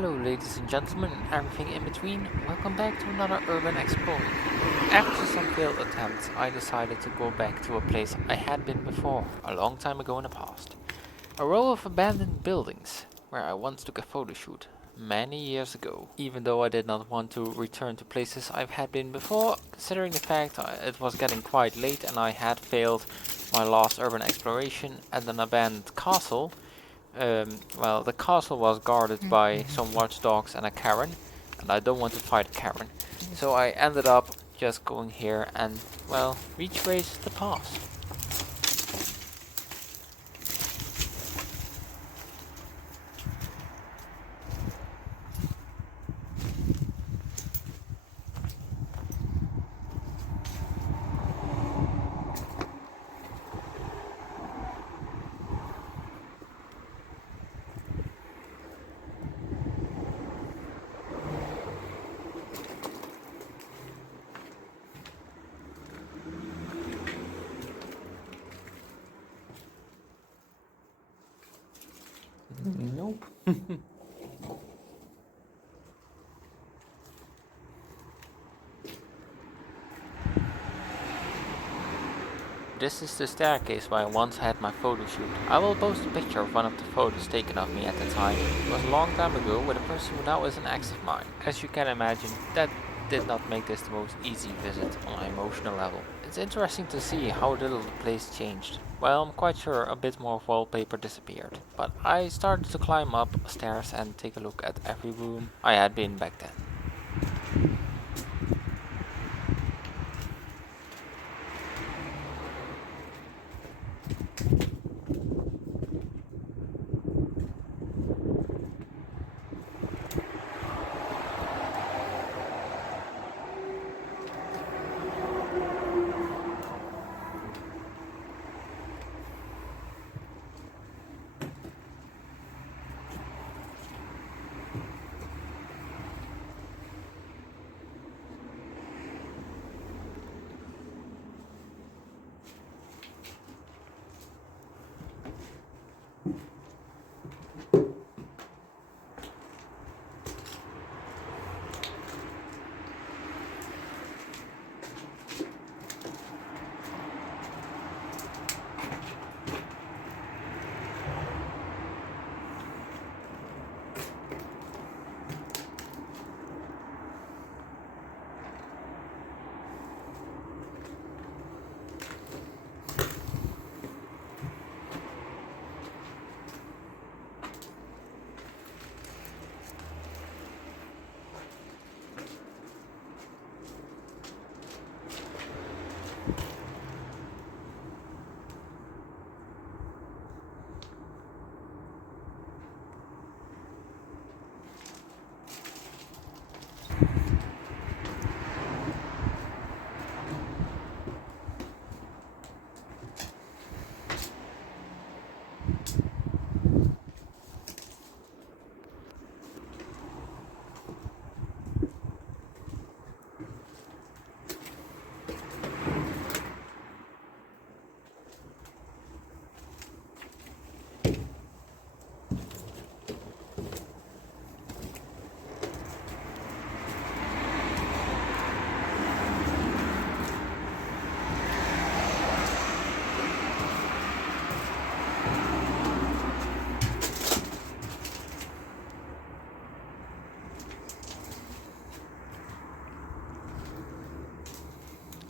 Hello ladies and gentlemen and everything in between, welcome back to another urban exploring. After some failed attempts, I decided to go back to a place I had been before, a long time ago in the past. A row of abandoned buildings, where I once took a photo shoot, many years ago. Even though I did not want to return to places I've had been before, considering the fact it was getting quite late and I had failed my last urban exploration at an abandoned castle. Well, the castle was guarded by some watchdogs and a Karen, and I don't want to fight a Karen. So I ended up just going here and, well, retrace the past. Nope. This is the staircase where I once had my photo shoot. I will post a picture of one of the photos taken of me at the time. It was a long time ago with a person who now is an ex of mine. As you can imagine, that did not make this the most easy visit on an emotional level. It's interesting to see how little the place changed. Well, I'm quite sure a bit more wallpaper disappeared. But I started to climb up stairs and take a look at every room I had been back then.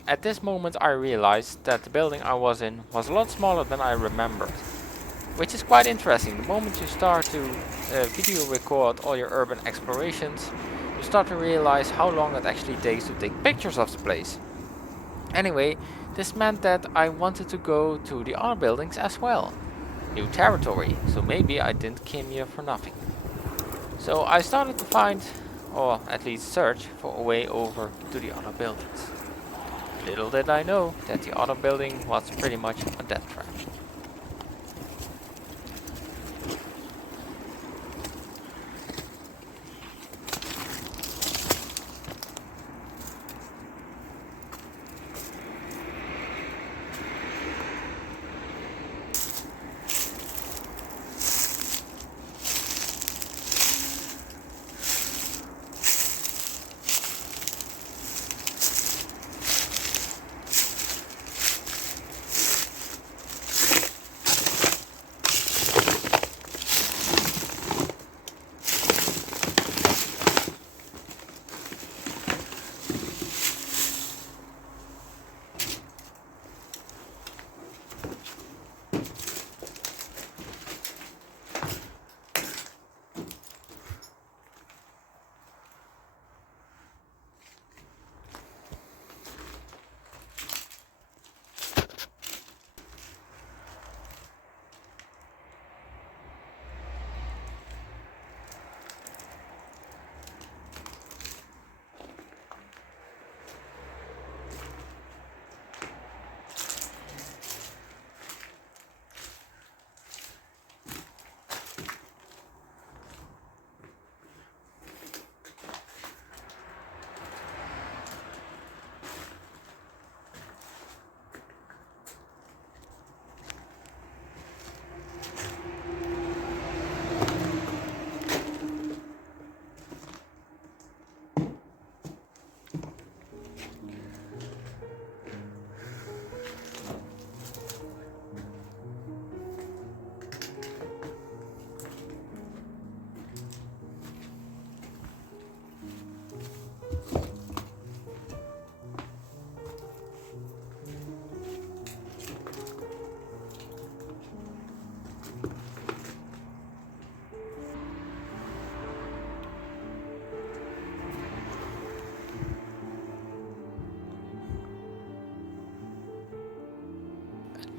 At this moment I realized that the building I was in was a lot smaller than I remembered. Which is quite interesting. The moment you start to video record all your urban explorations, you start to realize how long it actually takes to take pictures of the place. Anyway, this meant that I wanted to go to the other buildings as well. New territory, so maybe I didn't came here for nothing. So I started to find, or at least search, for a way over to the other buildings. Little did I know that the other building was pretty much a death trap.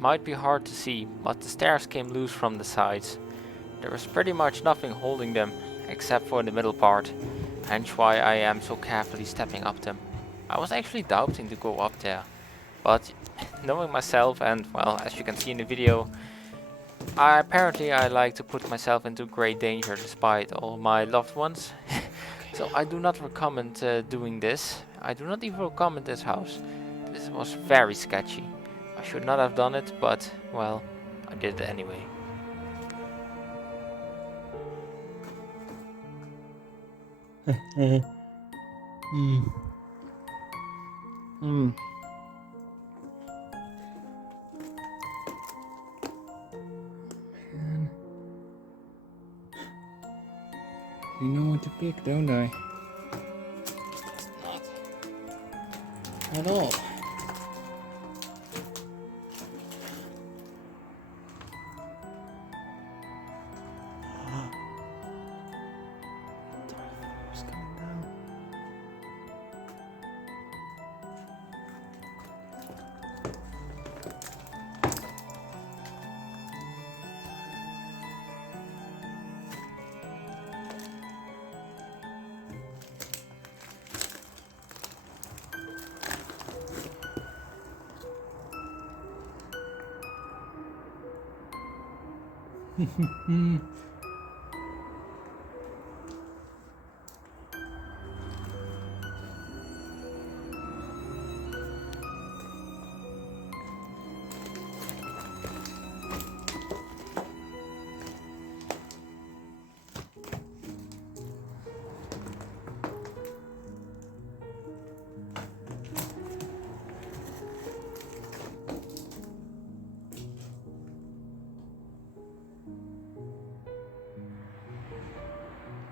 might be hard to see, but the stairs came loose from the sides. There was pretty much nothing holding them, except for the middle part, hence why I am so carefully stepping up them. I was actually doubting to go up there, but knowing myself and, well, as you can see in the video, apparently I like to put myself into great danger despite all my loved ones. So I do not recommend doing this. I do not even recommend this house. This was very sketchy. I should not have done it, but, well, I did it anyway. Man. You know what to pick, don't I? Not at all. It's coming down.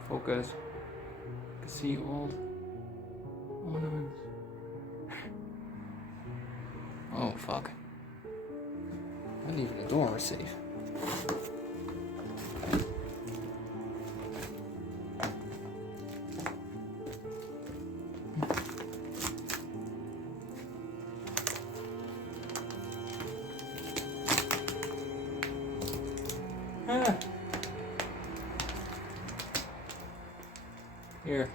Focus. You can see all ornaments. Oh fuck. Not even the door is safe. Ah. Here,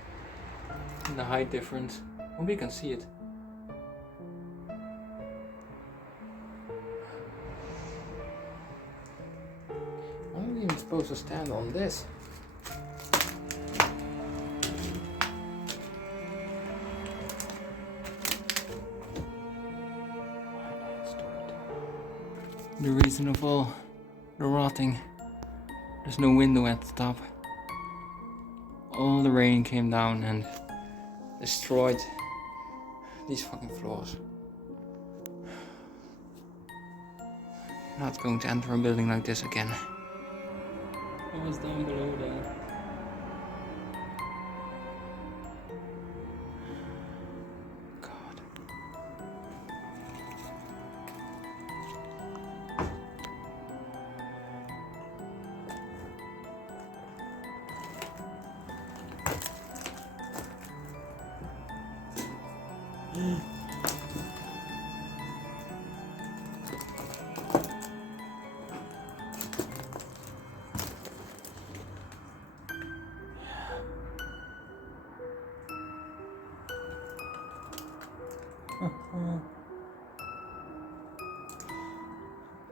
in the height difference. Hope you can see it. I'm not even supposed to stand on this. The reason of all the rotting. There's no window at the top. All the rain came down and destroyed these fucking floors. Not going to enter a building like this again. What was down below there? God.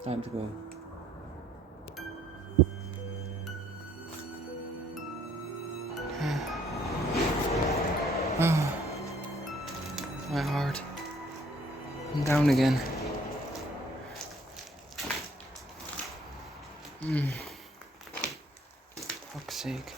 Time to go. Oh, my heart. I'm down again. Fuck's sake.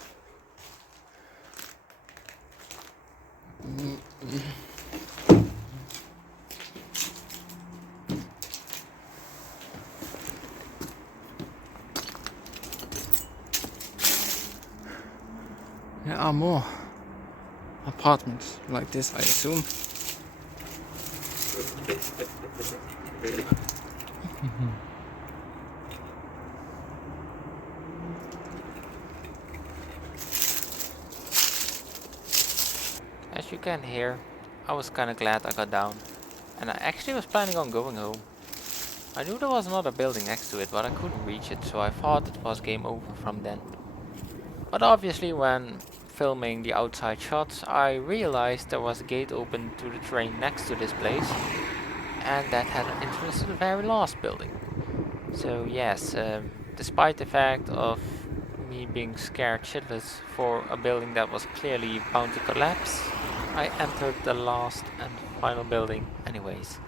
There are more apartments like this, I assume. As you can hear, I was kinda glad I got down, and I actually was planning on going home. I knew there was another building next to it, but I couldn't reach it, so I thought it was game over from then. But obviously when filming the outside shots, I realized there was a gate open to the train next to this place, and that had an entrance to the very last building. So yes, despite the fact of me being scared shitless for a building that was clearly bound to collapse, I entered the last and final building anyways.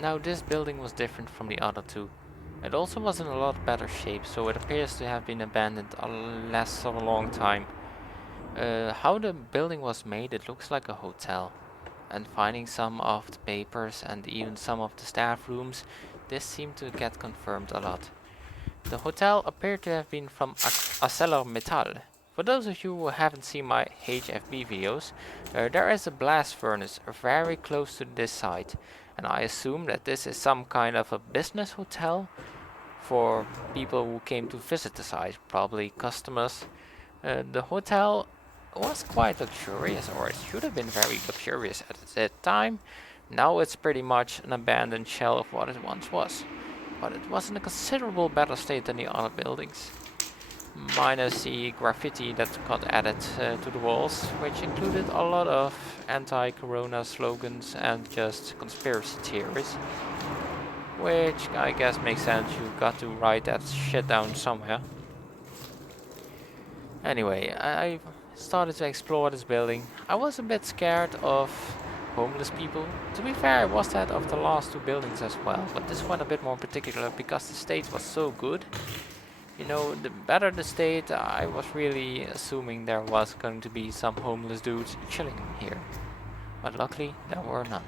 Now this building was different from the other two. It also was in a lot better shape, so it appears to have been abandoned a less of a long time. How the building was made, it looks like a hotel. And finding some of the papers and even some of the staff rooms, this seemed to get confirmed a lot. The hotel appeared to have been from ArcelorMittal. For those of you who haven't seen my HFB videos, there is a blast furnace very close to this site, and I assume that this is some kind of a business hotel for people who came to visit the site, probably customers. The hotel was quite luxurious, or it should have been very luxurious at that time. Now it's pretty much an abandoned shell of what it once was, but it was in a considerable better state than the other buildings. Minus the graffiti that got added to the walls, which included a lot of anti-corona slogans and just conspiracy theories. Which I guess makes sense, you got to write that shit down somewhere. Anyway, I started to explore this building. I was a bit scared of homeless people. To be fair, I was that of the last two buildings as well, but this one a bit more particular because the state was so good. You know, the better the state, I was really assuming there was going to be some homeless dudes chilling here. But luckily, there were none.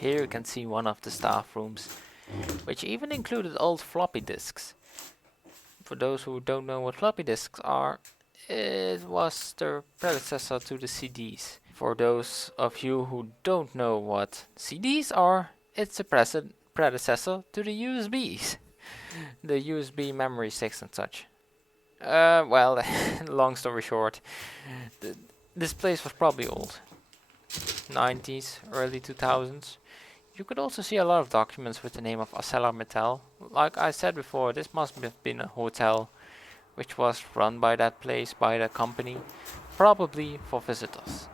Here you can see one of the staff rooms, which even included old floppy disks. For those who don't know what floppy disks are, it was their predecessor to the CDs. For those of you who don't know what CDs are, it's a predecessor to the USBs. The USB memory sticks and such. Well, long story short, this place was probably old. 90s, early 2000s. You could also see a lot of documents with the name of ArcelorMittal. Like I said before, this must have been a hotel which was run by that place, by that company, probably for visitors.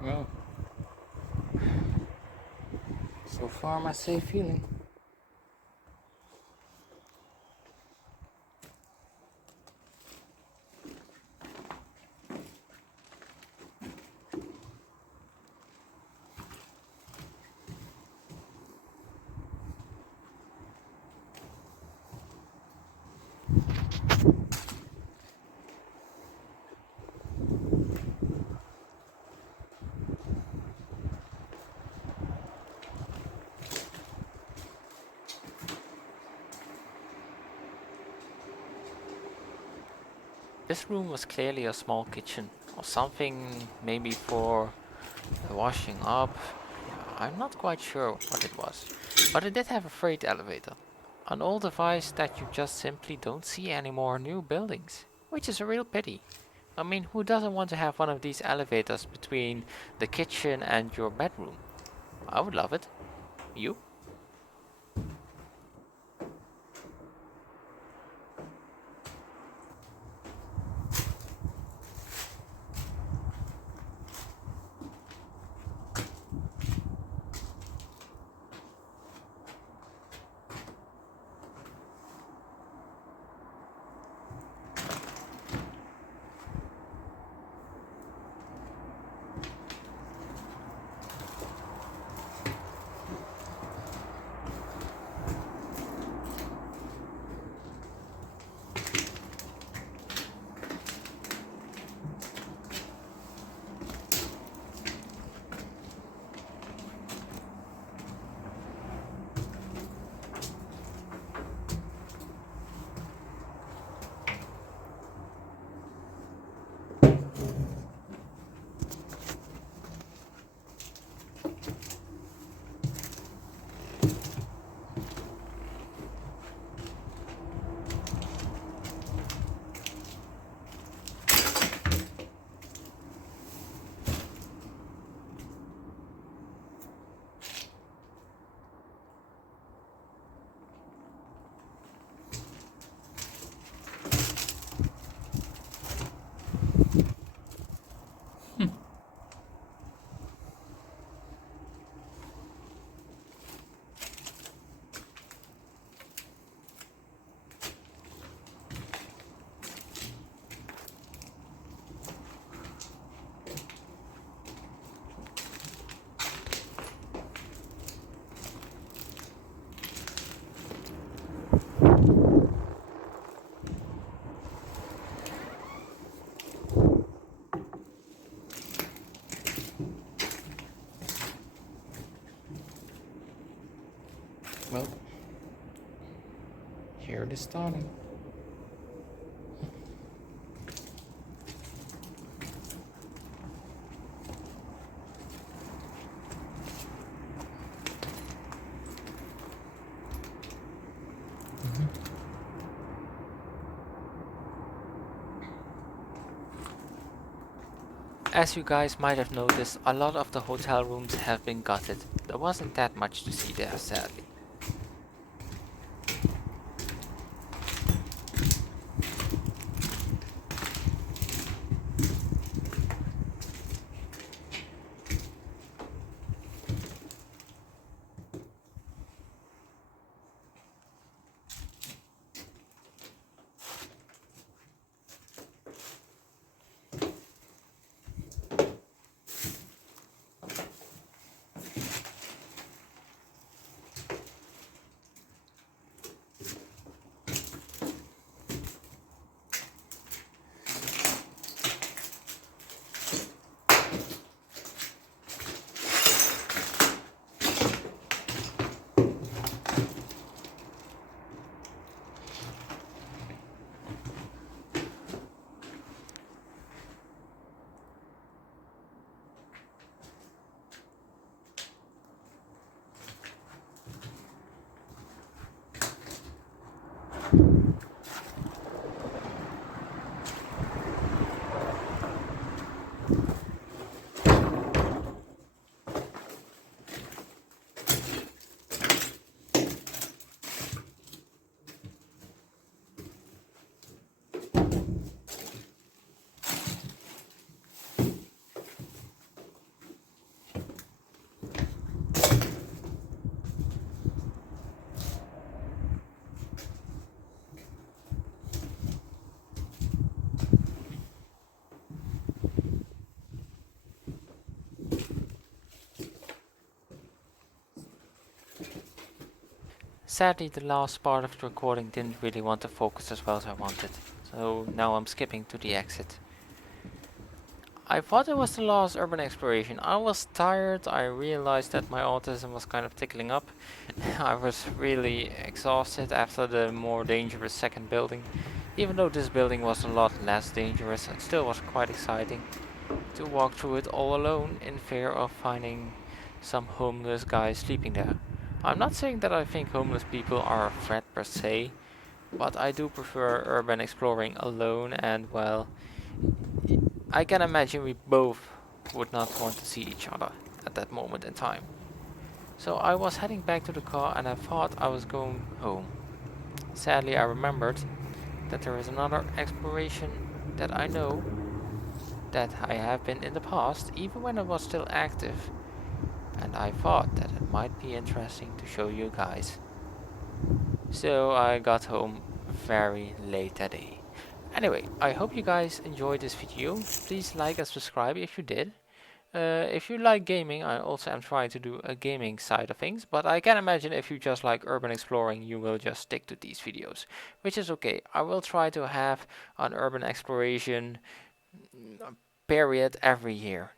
Well, so far my safe feeling. This room was clearly a small kitchen, or something maybe for the washing up. I'm not quite sure what it was, but it did have a freight elevator. An old device that you just simply don't see anymore in new buildings, which is a real pity. I mean, who doesn't want to have one of these elevators between the kitchen and your bedroom? I would love it. You? Well, hear this starting. As you guys might have noticed, a lot of the hotel rooms have been gutted. There wasn't that much to see there, sadly. Sadly, the last part of the recording didn't really want to focus as well as I wanted, so now I'm skipping to the exit. I thought it was the last urban exploration. I was tired, I realized that my autism was kind of tickling up. I was really exhausted after the more dangerous second building. Even though this building was a lot less dangerous, it still was quite exciting to walk through it all alone in fear of finding some homeless guy sleeping there. I'm not saying that I think homeless people are a threat per se, but I do prefer urban exploring alone, and well, I can imagine we both would not want to see each other at that moment in time. So I was heading back to the car and I thought I was going home. Sadly, I remembered that there is another exploration that I know that I have been in the past, even when it was still active, and I thought that it might be interesting to show you guys. So I got home very late that day. Anyway, I hope you guys enjoyed this video. Please like and subscribe if you did. If you like gaming, I also am trying to do a gaming side of things, but I can imagine if you just like urban exploring, you will just stick to these videos, which is okay. I will try to have an urban exploration period every year,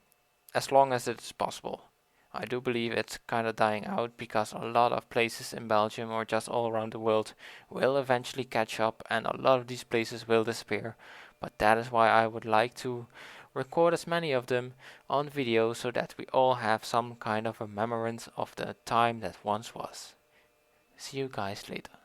as long as it is possible. I do believe it's kind of dying out because a lot of places in Belgium or just all around the world will eventually catch up and a lot of these places will disappear. But that is why I would like to record as many of them on video so that we all have some kind of remembrance of the time that once was. See you guys later.